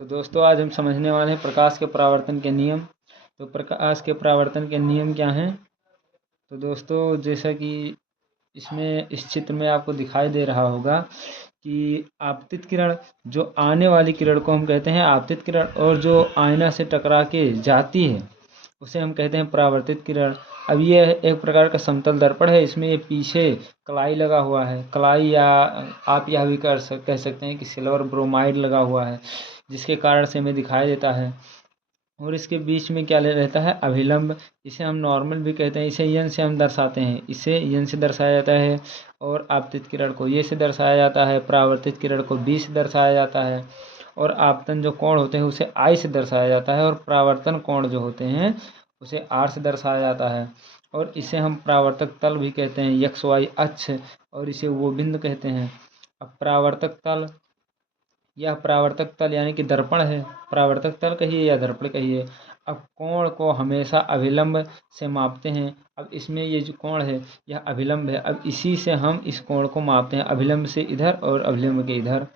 तो दोस्तों आज हम समझने वाले हैं प्रकाश के परावर्तन के नियम। तो प्रकाश के परावर्तन के नियम क्या हैं? तो दोस्तों जैसा कि इसमें इस चित्र में आपको दिखाई दे रहा होगा कि आपतित किरण, जो आने वाली किरण को हम कहते हैं आपतित किरण, और जो आईना से टकरा के जाती है उसे हम कहते हैं परावर्तित किरण। अब ये एक प्रकार का समतल दर्पण है, इसमें ये पीछे कलाई लगा हुआ है, कलाई, या आप यह भी कह सकते हैं कि सिल्वर ब्रोमाइड लगा हुआ है, जिसके कारण से हमें दिखाई देता है। और इसके बीच में क्या ले रहता है? अभिलंब। इसे हम नॉर्मल भी कहते हैं, इसे यन से हम दर्शाते हैं, इसे यन से दर्शाया जाता है। और आपतित किरण को ये से दर्शाया जाता है, परावर्तित किरण को बी से दर्शाया जाता है, और आपतन जो कोण होते हैं उसे आई से दर्शाया जाता है, और परावर्तन कोण जो होते हैं उसे आर से दर्शाया जाता है। और इसे हम परावर्तक तल भी कहते हैं, एक्स वाई अक्ष, और इसे वो बिंदु कहते हैं। अब परावर्तक तल, यह परावर्तक तल यानी कि दर्पण है, परावर्तक तल कहिए या दर्पण कहिए। अब कोण को हमेशा अभिलंब से मापते हैं। अब इसमें ये जो कोण है यह अभिलंब है, अब इसी से हम इस कोण को मापते हैं, अभिलंब से इधर और अभिलंब के इधर।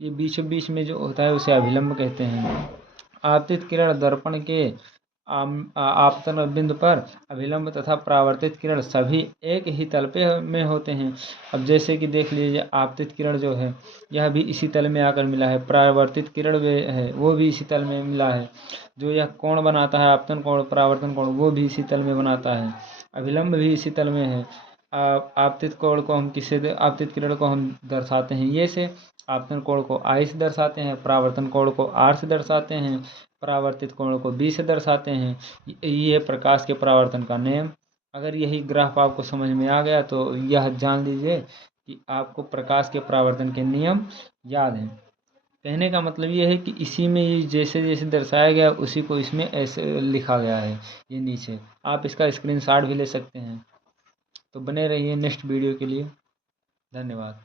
ये बीचों बीच में जो होता है उसे अभिलंब कहते हैं। आपतित किरण दर्पण के आपतन बिंदु पर अभिलंब तथा परावर्तित किरण सभी एक ही तल पे में होते हैं। अब जैसे कि देख लीजिए, आपतित किरण जो है यह भी इसी तल में आकर मिला है, परावर्तित किरण है वो भी इसी तल में मिला है। जो यह कोण बनाता है आपतन कोण परावर्तन कोण, वो भी इसी तल में बनाता है, अभिलंब भी इसी तल में है। आपतित कोण को हम किससे, आपतित किरण को हम दर्शाते हैं ये से, आपतन कोण को आई से दर्शाते हैं, परावर्तन कोण को आर से दर्शाते हैं, परावर्तित कोण को बी से दर्शाते हैं। ये प्रकाश के परावर्तन का नियम। अगर यही ग्राफ आपको समझ में आ गया तो यह जान लीजिए कि आपको प्रकाश के परावर्तन के नियम याद हैं। कहने का मतलब ये है कि इसी में ये जैसे जैसे दर्शाया गया उसी को इसमें ऐसे लिखा गया है। ये नीचे आप इसका स्क्रीनशॉट भी ले सकते हैं। तो बने रहिए नेक्स्ट वीडियो के लिए। धन्यवाद।